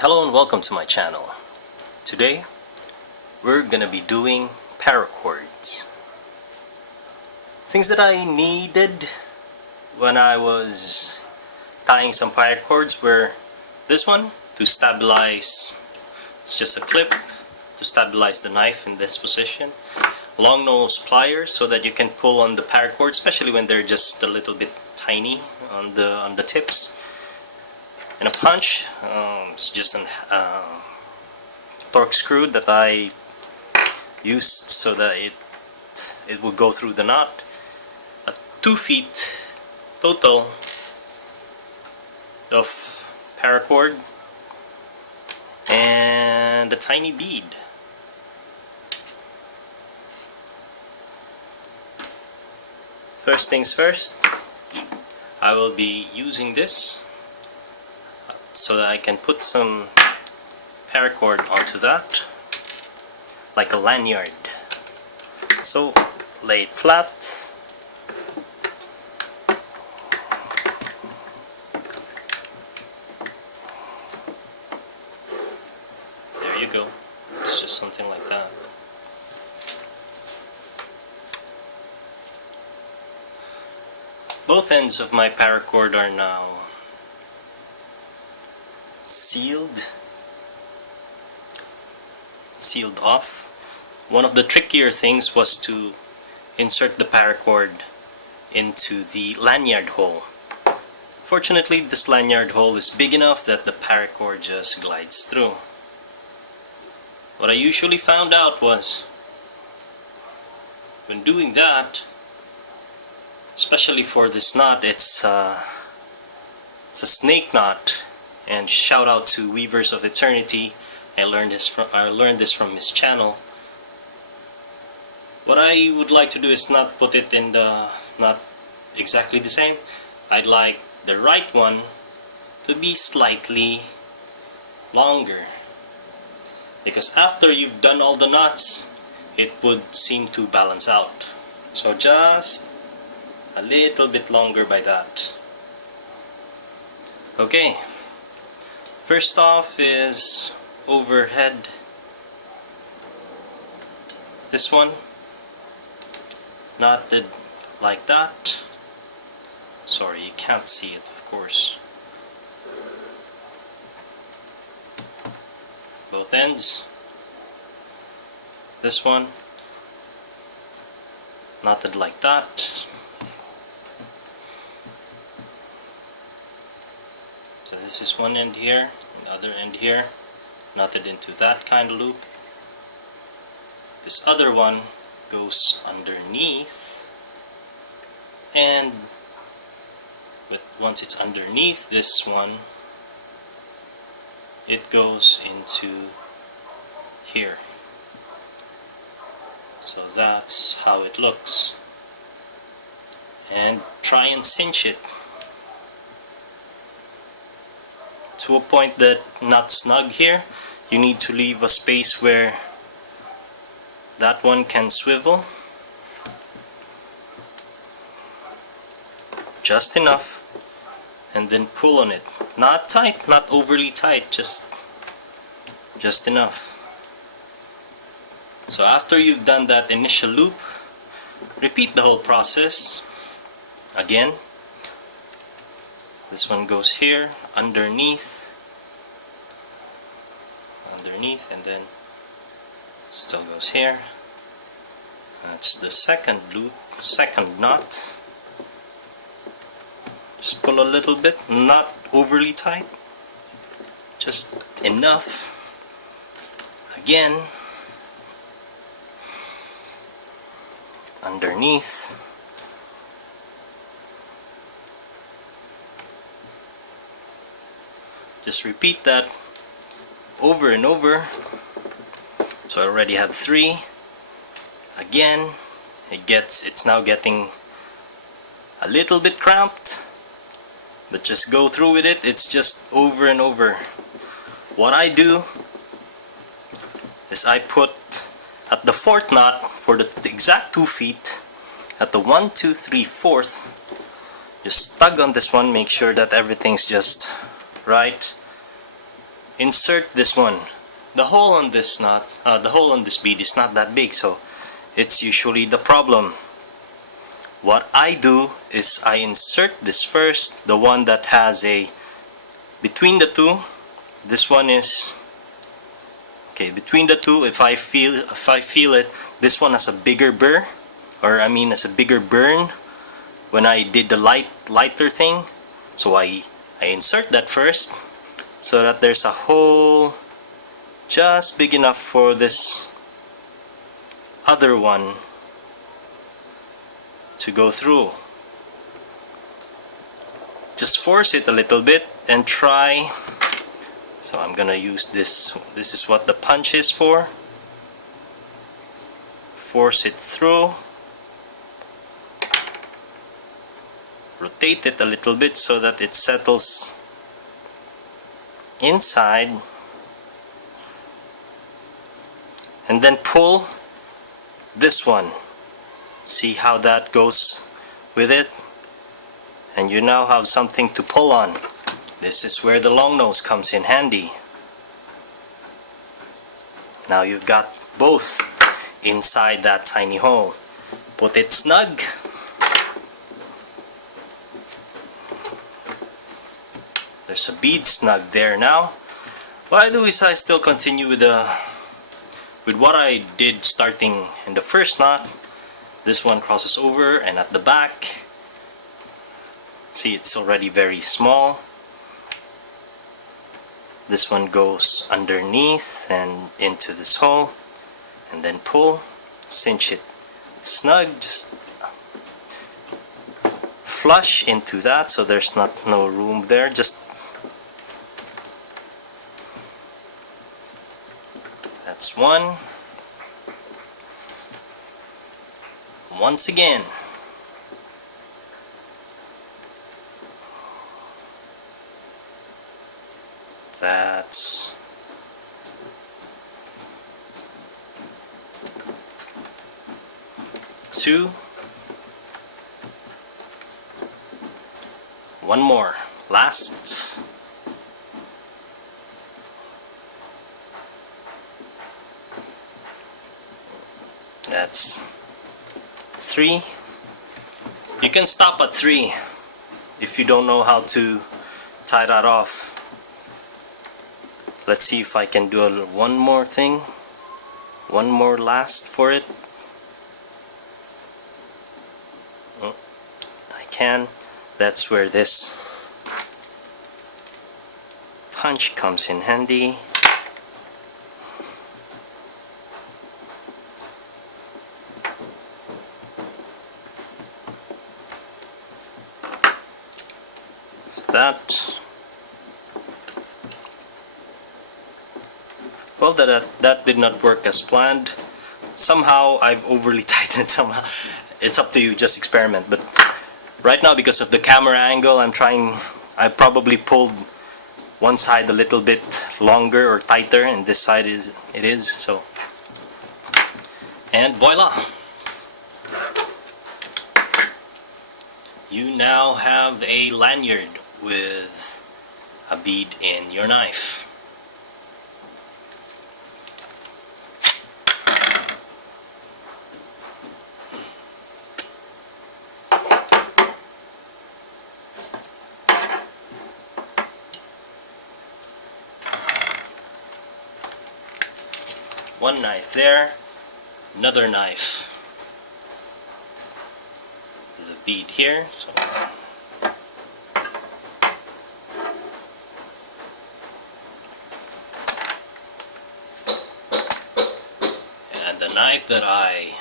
Hello and welcome to my channel. Today we're gonna be doing paracords. Things that I needed when I was tying some paracords were this one to stabilize, it's just a clip to stabilize the knife in this position, long nose pliers so that you can pull on the paracord, especially when they're just a little bit tiny on the tips, and a punch. It's just a torque screw that I used so that it would go through the knot. 2 feet total of paracord and a tiny bead. First things first, I will be using this so that I can put some paracord onto that like a lanyard. So lay it flat. There you go. It's just something like that. Both ends of my paracord are now sealed off. One of the trickier things was to insert the paracord into the lanyard hole. Fortunately, this lanyard hole is big enough that the paracord just glides through. What I usually found out was when doing that, especially for this knot, it's a snake knot. And shout out to Weavers of Eternity. I learned this from his channel. What I would like to do is not put it in the not exactly the same. I'd like the right one to be slightly longer, because after you've done all the knots, it would seem to balance out. So just a little bit longer by that. Okay. First off is overhead. This one knotted like that. Sorry, you can't see it, of course. Both ends. This one knotted like that. So this is one end here, and the other end here, knotted into that kind of loop. This other one goes underneath, and once it's underneath this one, it goes into here. So that's how it looks. And try and cinch it to a point that not snug here. You need to leave a space where that one can swivel just enough, and then pull on it. Not tight, not overly tight, just enough. So after you've done that initial loop, repeat the whole process again. This one goes here, underneath, and then still goes here. That's the second loop, second knot. Just pull a little bit, not overly tight, just enough. Again, underneath. Just repeat that over and over. So I already have 3. Again, it's now getting a little bit cramped, but just go through with it. It's just over and over. What I do is I put at the 4th knot for the exact 2 feet, at the 1, 2, 3, 4th, just tug on this one, make sure that everything's just right. insert this one. The hole on this knot, the hole on this bead is not that big, so it's usually the problem. What I do is I insert this first, the one that has a, between the two, this one is, okay, between the two, if I feel it, this one has a bigger burr, or I mean has a bigger burn when I did the lighter thing. So I insert that first, so that there's a hole just big enough for this other one to go through. Just force it a little bit and try. So I'm gonna use this. This is what the punch is for. Force it through. Rotate it a little bit so that it settles inside. And then pull this one. See how that goes with it, and you now have something to pull on. This is where the long nose comes in handy. Now you've got both inside that tiny hole. Put it snug. There's a bead snug there now. What I do is I still continue with what I did starting in the first knot. This one crosses over, and at the back, see, it's already very small. This one goes underneath and into this hole, and then pull, cinch it snug, just flush into that so there's no room there. Just that's one. Once again, that's two. One more, last. That's three. You can stop at 3 if you don't know how to tie that off. Let's see if I can do one more thing, one more last for it. Oh, I can. That's where this punch comes in handy. That, well, that did not work as planned. Somehow I've overly tightened. Somehow it's up to you, just experiment. But right now, because of the camera angle, I probably pulled one side a little bit longer or tighter, and this side it is so. And voila, you now have a lanyard with a bead in your knife. One knife there, another knife with a bead here. So the knife that I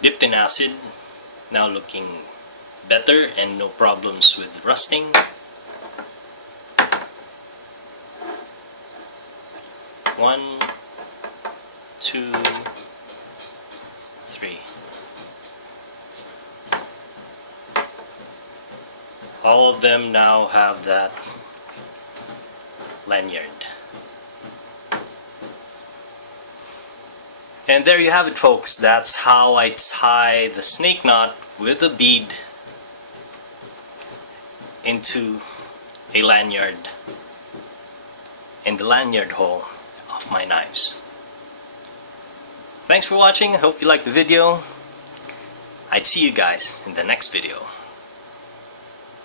dipped in acid, now looking better and no problems with rusting. One, two, three. All of them now have that lanyard. And there you have it, folks. That's how I tie the snake knot with a bead into a lanyard. in the lanyard hole of my knives. Thanks for watching. I hope you liked the video. I'd see you guys in the next video.